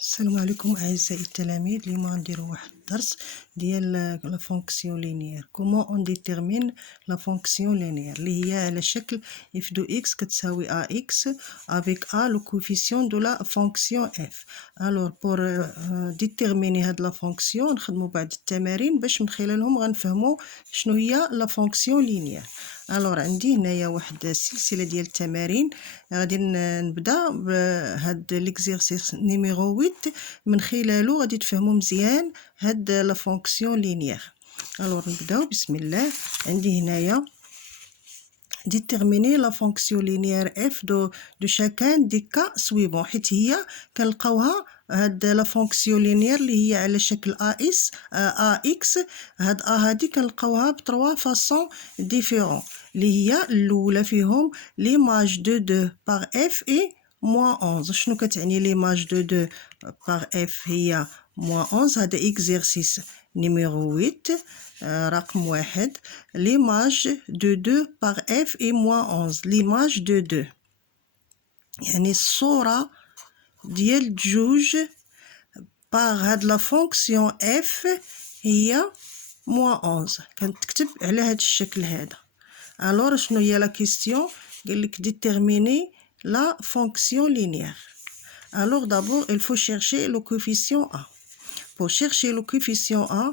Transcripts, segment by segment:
السلام عليكم اعزائي التلاميذ. اليوم غنديروا واحد الدرس ديال لا فونكسيون لينيير. كومون اون ديتيرمين لا فونكسيون لينيير اللي هي على شكل اف دو اكس كتساوي ا اكس افيك ا لو كوفيسيون دو لا فونكسيون اف. الوغ بور ديتيرميني هاد لا فونكسيون نخدموا بعض التمارين باش من خلالهم غنفهموا شنو هي لا فونكسيون لينيير. الوغ عندي هنايا واحد السلسله ديال التمارين غادي نبدا بهاد ليكزيرسيس نيميرو 8 من خلالو غادي تفهموا مزيان هاد لا فونكسيون لينيير. الوغ نبداو بسم الله. عندي هنايا déterminer la fonction linéaire f de chacun des cas suivants، حيت هي كنلقاوها هاد لا فونكسيون لينيير اللي هي على شكل ax. هاد هادي كنلقاوها بتروا فاصون ديفيرون، اللي هي الاولى فيهم ليماج دو 2 par f et moins 11. شنو كتعني ليماج دو 2 par f هي moins 11؟ هذا exercice numéro 8 رقم 1. l'image de 2 par f et moins 11. l'image de 2 يعني الصورة ديال جوج par هاد لا فونكسيون f هي moins 11. كنتكتب على هاد الشكل هذا. alors شنو هي لا كيستيون؟ قالك déterminer la fonction linéaire. alors d'abord il faut chercher le coefficient a. pour chercher le coefficient a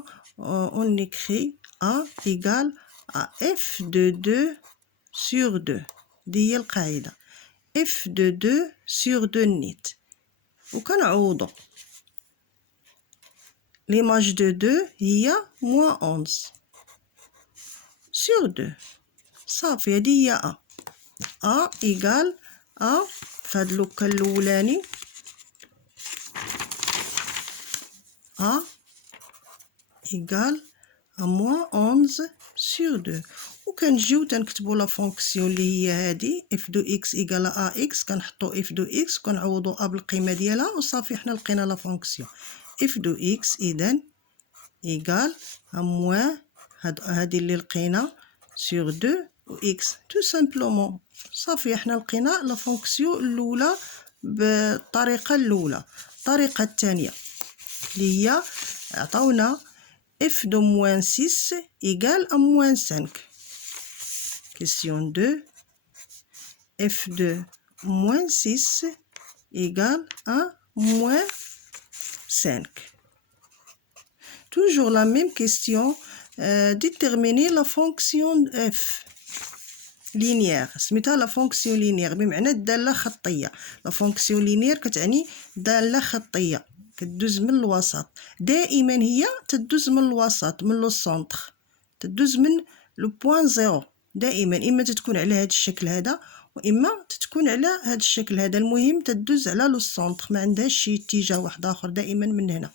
on écrit a égale à f de 2 sur 2. دي هي القاعدة f de 2 sur 2 نيت. وكنعوضو l'image de 2 هي moins 11 sur 2 صافي. هادي هي a égale a فهاد لوكا الأولاني a égale à moins 11 sur 2. وكنجيو تنكتبو لا فونكسيون اللي هي هادي f دو x إيكال a x. كنحطو f دو x وكنعوضو a بالقيمة ديالها وصافي حنا لقينا لا فونكسيون f دو x إذن إيكال à moins هادي اللي لقينا sur 2 و x tout simplement. صافي حنا لقينا لا فونكسيون الأولى بالطريقة الأولى. الطريقة الثانية اللي هي عطاونا f de moins 6 égale à moins 5. Question 2. f de moins 6 égale à moins 5. Toujours la même question. Déterminer la fonction f linéaire. سميتها la fonction linéaire بمعنى الدالة خطية. la fonction linéaire كتعني دالة خطية كدوز من الوسط. دائما هي تدوز من الوسط من لو سونتر، تدوز من لو بوين زيرو دائما. اما تتكون على هذا الشكل هذا واما تتكون على هذا الشكل هذا. المهم تدوز على لو سونتر، ما عندهاش شي اتجاه واحد اخر، دائما من هنا.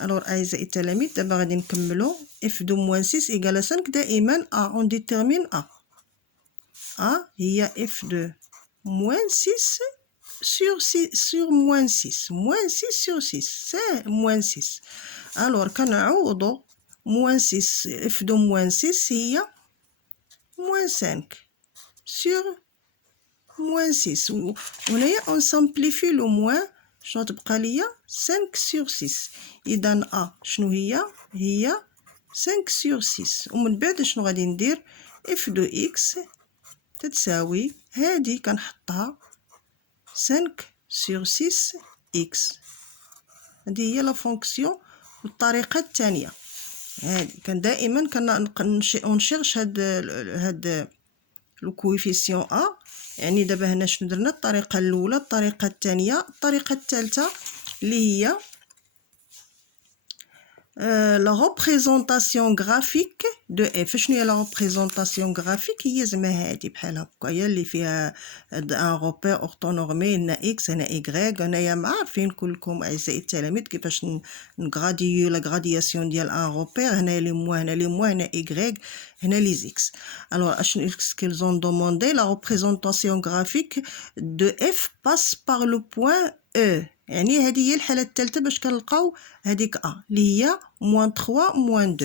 الوغ اعزائي التلاميذ دابا غادي نكملوا. اف دو موان 6 ايكال 5. دائما ا اون ديتيرمين ا هي اف دو موان 6 sur moins 6. moins 6 sur 6 c'est moins 6. alors كنعوضو moins 6 f de moins 6 هي moins 5 sur moins 6. وهنايا on simplifie le moins. شنو تبقى ليا 5 sur 6. اذا شنو هي 5 sur 6. ومن بعد شنو غادي ندير؟ f de x تتساوي هادي كنحطها 5 sur 6 x. هذه هي لا فونكسيون بالطريقه الثانيه. هذه كان دائما كنشيرش هاد لو كويفيسيون ا. يعني دابا هنا شنو درنا؟ الطريقه الاولى، الطريقه الثانيه، الطريقه الثالثه اللي هي la représentation graphique de f. شنو هي la représentation graphique؟ هي زعما هادي بحال هكا، هي اللي فيها ان روبير اورتونورمي. هنا x هنا y. هنايا ما عارفين كلكم اعزائي التلاميذ كيفاش نغراديو لا غرادياسيون ديال ان روبير. هنا لي موان، هنا لي موان، هنا y، هنا لي x. alors اشنو qu'ils ont demandé؟ la représentation graphique de f passe par le point e. يعني هذه هي الحالة الثالثة باش كنلقاو هذيك اللي هي موان 3 موان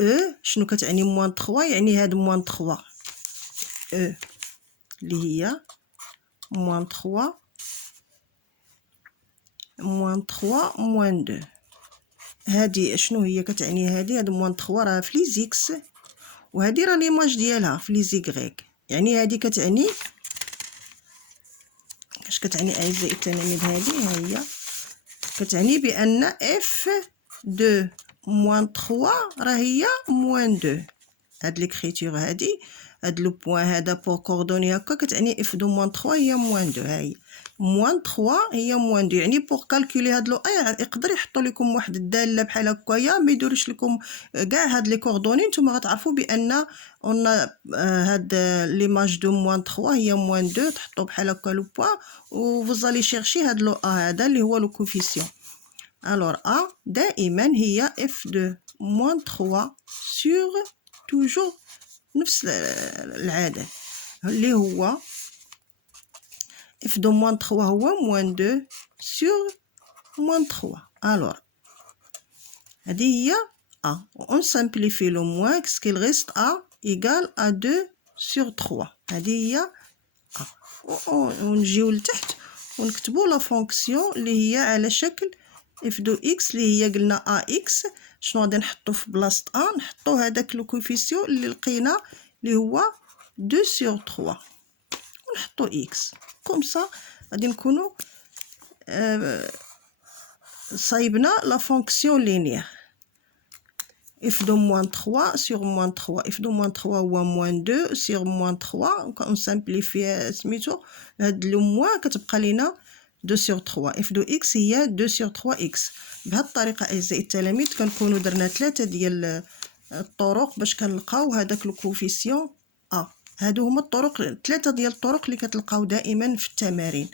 2. شنو كتعني موان 3؟ يعني هاد موان 3 اللي هي موان 3 moins 3 moins 2. هادي شنو هي كتعني؟ هادي moins 3 راه في لي زيكس، وهادي راه ليماج ديالها في لي زيغريك. يعني هادي كتعني اش كتعني اعزائي التلاميذ؟ هادي ها هي كتعني بان اف دو موان 3 راه هي موان 2. هاد ليكريتور هادي، هاد لو بوين هذا بور كوردوني هكا كتعني اف دو موان 3 هي موان 2. ها هي موان 3 هي موان 2. يعني بور كالكولي هاد لو اي يقدر يحطوا لكم واحد الداله بحال هكايا، ما يديروش لكم كاع هاد لي كوردوني. نتوما غتعرفوا بان اون هاد ليماج دو موان 3 هي موان 2، تحطوا بحال هكا لو بوين و فوزالي شيرشي هاد لو ا هذا اللي هو لو كوفيسيون. الوغ ا دائما هي اف دو موان 3 سور توجور نفس العدد اللي هو اف دو موان 3 هو موان 2 سور موان 3. الوغ هذه هي ا. اون سامبليفي لو موان كسكيل ريست ا ايغال ا 2 سور 3. هذه هي ا. ونجيو لتحت ونكتبوا لا فونكسيون اللي هي على شكل اف دو اكس اللي هي قلنا ا اكس. شنو غادي نحطو في بلاصه ا؟ نحطو هذاك لو كوفيسيون اللي لقينا اللي هو 2 sur 3 ونحطو اكس. كوم سا غادي نكونو صايبنا لا فونكسيون لينيير. اف دو موان 3 sur موان 3. اف دو موان 3 هو موان 2 sur موان 3. كون سامبليفي سميتو هاد لو موان كتبقى لينا 2 sur 3. اف دو اكس هي 2 sur 3 اكس. بهاد الطريقه اعزائي التلاميذ كنكونوا درنا 3 ديال الطرق باش كنلقاو هذاك لو كوفيسيون ا. هادو هما الطرق 3 ديال الطرق اللي كتلقاو دائما في التمارين.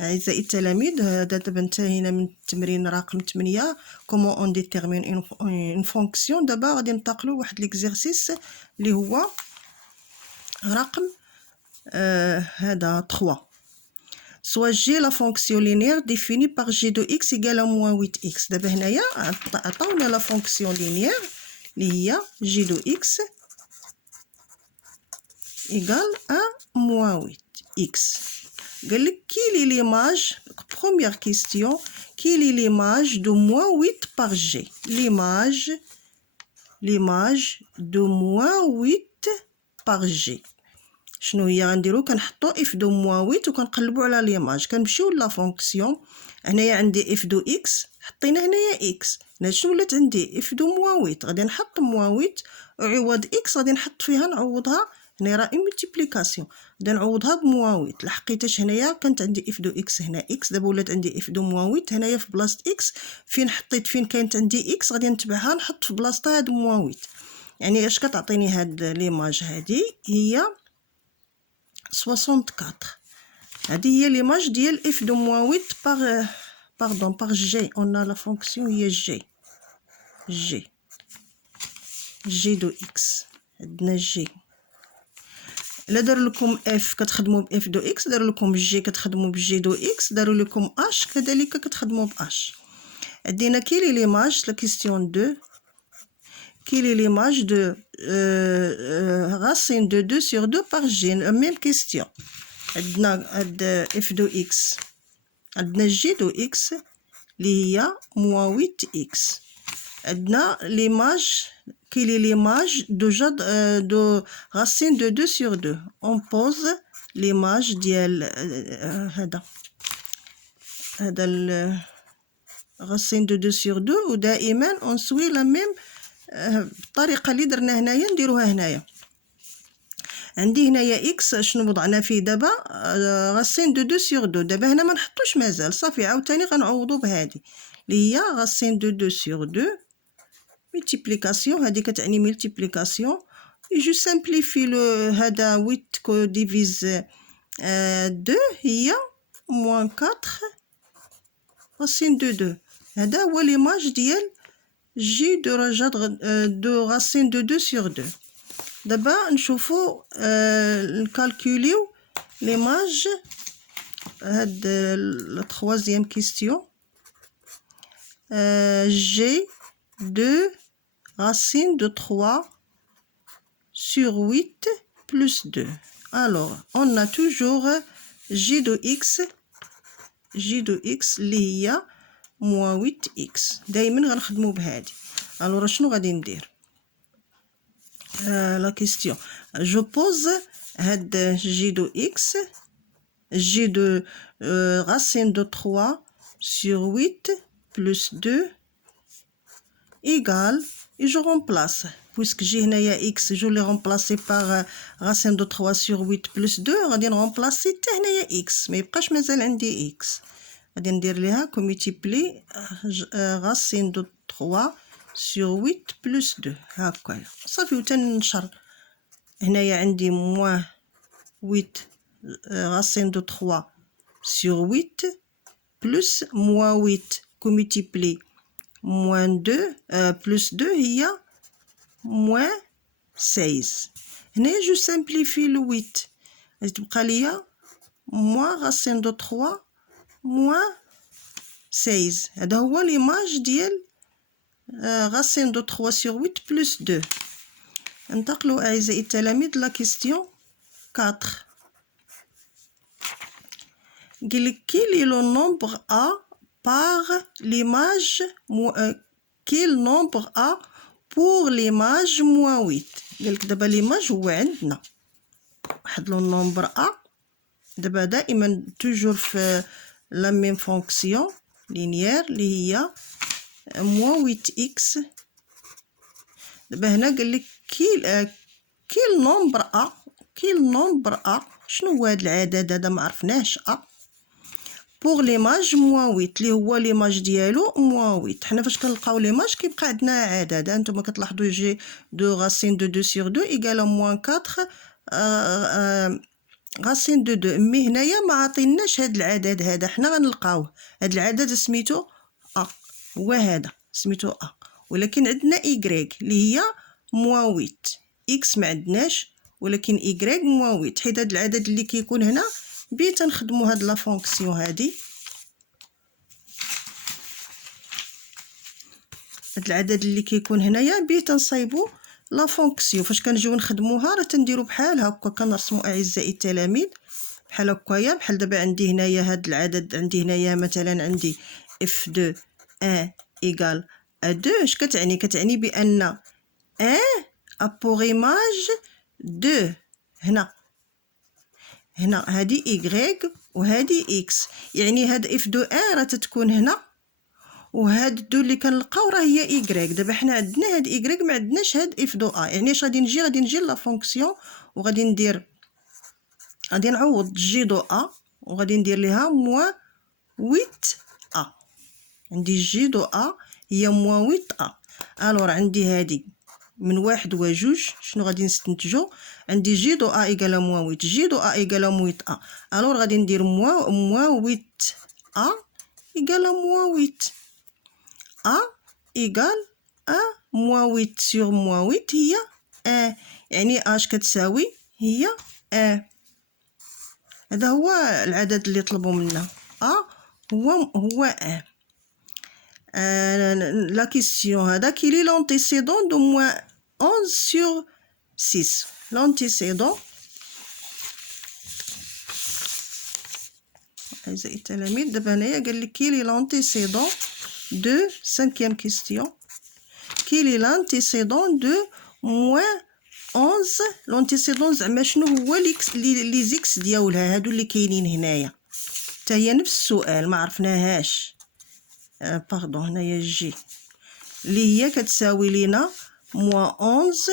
اعزائي التلاميذ هذا دابا انتهينا من التمرين رقم 8 كومون اون ديتيرمين اون فونكسيون. دابا غادي ننتقلوا لواحد ليكزيرسيس اللي هو رقم هذا 3. soit g la fonction linéaire définie par g de x égale à moins 8x. دابا هنايا عطاونا لا فونكسيون لينيير اللي هي g de x égale à moins 8x. قال لك quelle est l'image, première question, quelle est l'image de moins 8 par g? l'image de moins 8 par g. شنو هي؟ غنديرو كنحطو اف دو موان 8 وكنقلبو على ليماج. كنمشيو لا فونكسيون. هنايا عندي اف دو اكس، حطينا هنايا اكس. هنا شنو ولات عندي؟ اف دو موان 8. غادي نحط موان 8 وعوض اكس غادي نحط فيها نعوضها. هنا راه ملتيبليكاسيون غادي نعوضها بموان 8. لحقيتاش هنايا كانت عندي اف دو اكس هنا اكس، دابا ولات عندي اف دو موان 8. هنايا في بلاصه اكس فين حطيت فين كانت عندي اكس غادي نتبعها نحط في بلاصتها هاد موان 8. يعني اش كتعطيني هاد ليماج؟ هادي هي 64. هذه هي ليماج ديال اف دو موان 8 باغ جي. اون لا فونكسيون هي جي دو اكس. عندنا جي. الا داروا لكم اف كتخدموا باف دو اكس، داروا لكم جي كتخدموا بجي دو اكس، داروا لكم اش كذلك كتخدموا باش. عندنا كيلي ليماج لا كيستيون 2 quelle est l'image de racine de 2 sur 2 par g. La même question. عندنا f de x. عندنا g de x اللي هي moins 8x. عندنا l'image. quelle est l'image de racine de 2 sur 2. On pose l'image ديال هذا racine de 2 sur 2 ودائما on suit la même بالطريقه اللي درنا هنايا نديروها هنايا. عندي هنايا اكس شنو وضعنا فيه دابا؟ غاسين دو 2 سور 2. دابا هنا ما نحطوش مازال صافي، عاوتاني غنعوضو بهادي اللي هي غاسين دو 2 سور 2 ملتيبليكاسيون. هادي كتعني ملتيبليكاسيون. جو سامبليفي لو هذا 8 كو ديفيز 2 هي موان 4 غاسين دو 2. هذا هو ليماج ديال جي دو racine de 2 sur 2. دابا نشوفو نكالكوليو ليماج هاد لا troisième question. G de racine de 3 sur 8 plus 2. Alors on a toujours G de x جي دو إكس اللي هي موان 8 إكس. دايما غنخدمو بهادي. الوغ شنو غادي ندير؟ لا كيستيون جو بوز هاد جي دو إكس جي دو racine de 3 sur 8 plus 2 égale et je remplace puisque j'ai هنايا x je l'ai remplacé par racine de 3 sur 8 plus 2 غادي نرمبلاسي حتى هنايا x ما يبقاش مازال عندي x غادي ندير ليها كوميتيبلي racine de 3 sur 8 plus 2 هكايا صافي وتنشر هنايا عندي moins 8 racine de 3 sur 8 plus moins 8 commultiplié moins 2 plus 2 هي moins 16. هنا je simplifie le 8 غادي تبقى ليا moins racine de 3 moins 16. هذا هو ليماج ديال racine de 3 sur 8 plus 2. انتقلوا أعزائي التلاميذ لا كيستيون 4. Quel est le nombre A par l'image quel nombre A pour l'image moins 8 قالك دابا l'image هو عندنا واحد لو نومبر A دابا دائما توجور في لا ميم فونكسيون لينيير اللي هي moins 8x. دابا هنا قالك كيل نومبر A كيل نومبر A شنو هو هاد العدد هذا ما عرفناهش A بوغ ليماج موان 8 اللي هو ليماج ديالو موان 8. حنا فاش كنلقاو ليماج كيبقى عندنا عدد هانتوما كتلاحظوا جي دو غاسين دو 2 سور 2 ايكال موان 4 غاسين دو 2. مي هنايا ما عطيناش هاد العدد هذا حنا غنلقاوه هاد العدد سميتو ا هو هذا سميتو ا ولكن عندنا ايكغيك اللي هي موان 8 اكس ما عندناش ولكن ايكغيك موان 8 حيت هاد العدد اللي كيكون هنا بي تنخدمو هاد لا فونكسيون هادي هاد العدد اللي كيكون هنايا بيه تنصايبو لا فونكسيون فاش كنجيو نخدموها راه تنديرو بحال هكا كنرسمو اعزائي التلاميذ بحال هكايا بحال دابا عندي هنايا هاد العدد عندي هنايا مثلا عندي اف دو 1 ايكال ا 2 اش كتعني كتعني بان 1 ا بور ايماج 2 هنا هادي ايكغيك وهادي اكس يعني هاد اف دو 1 راه تتكون هنا وهاد دو اللي كنلقاو راه هي ايكغيك. دابا حنا عندنا هاد ايكغيك ما عندناش هاد اف دو ا يعني اش غادي نجي لا فونكسيون وغادي ندير غادي نعوض جي دو ا وغادي ندير ليها موان 8 ا عندي جي دو ا هي موان 8 ا. الور عندي هادي من 1 و 2 شنو غادي نستنتجو عندي جي دو ا ايكال موان 8 جي دو ا ايكال موان 8 ا. الور غادي ندير موان 8 ا ايكال موان 8 ا ايكال ا موان 8 سور موان 8 هي يعني اش كتساوي هي هذا هو العدد اللي طلبوا منا هو لا كيسيون هذا كيلي لونتيسيدون دو موان 11 sur 6 l'antécédent أعزائي التلاميذ دابا هنايا قال لك كيلي لونتيسيدون دو 5e question كيلي لانتيسيدون دو موان 11 لونتيسيدون زعما شنو هو لي زيكس ديالها هادو اللي كاينين هنايا حتى هي نفس السؤال ما عرفناهاش باردون هنايا جي اللي هي كتساوي لينا موان 11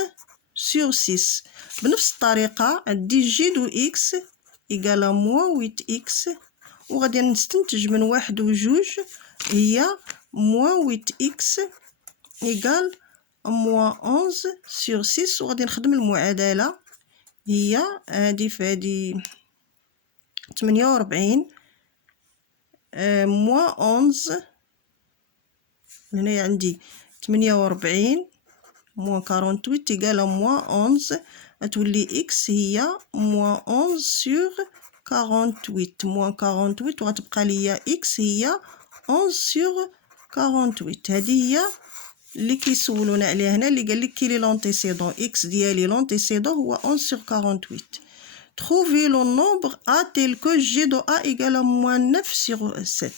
sur 6 بنفس الطريقة عندي جي دو إكس إيكالا موان 8 إكس وغادي نستنتج من 1 و 2 هي موان 8 إكس إيكال موان 11 sur 6 وغادي نخدم المعادلة هي هادي فهادي 48 موان 11 هنايا عندي 48 موان 48 إيكال موان 11 غتولي إكس هي موان 11 sur 48 موان 48 وغتبقى ليا إكس هي 11 sur 48. هذه هي اللي كيسولونا عليها هنا اللي قال لك كي لي لونتيسيدون إكس ديالي لونتيسيدون هو 11 sur 48. trouver le nombre a tel que g de a égale à moins 9 sur 7.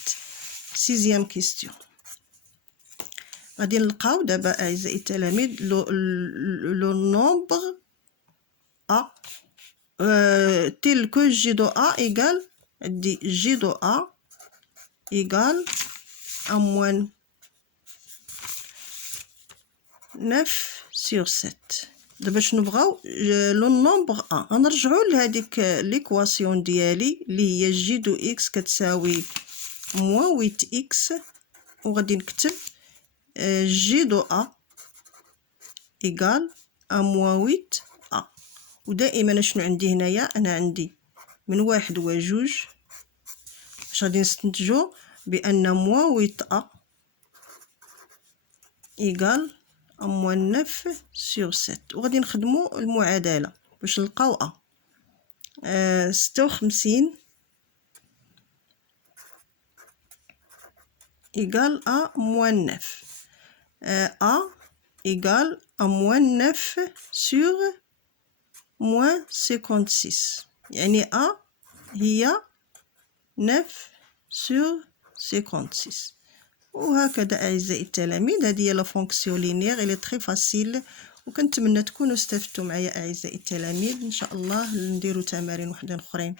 Sixième question. غادي نلقاو دابا أعزائي التلاميذ لو نومبر a tel que g de a égale عندي g de a égale à moins 9 sur 7. دابا شنو بغاو لو نومبر ا غنرجعوا لهاديك ليكواسيون ديالي اللي هي جي دو اكس كتساوي موان 8 اكس وغادي نكتب جي دو ا ايغال ا موان 8 ا. ودائما شنو عندي هنايا انا عندي من واحد وجوج اش غادي نستنتجو بان موان 8 ا ايغال ا موان 9 سور 7. وغادي نخدمو المعادله باش نلقاو ا 56 ايغال ا موان 9 ا ايغال ا موان 9 سور موان 56 يعني ا هي 9 سور 56. وهكذا أعزائي التلاميذ هذه هي لا فونكسيون لينيير اللي تري فاسيل، وكنتمنى تكونوا استفدتوا معايا أعزائي التلاميذ. إن شاء الله نديروا تمارين وحدين أخرين.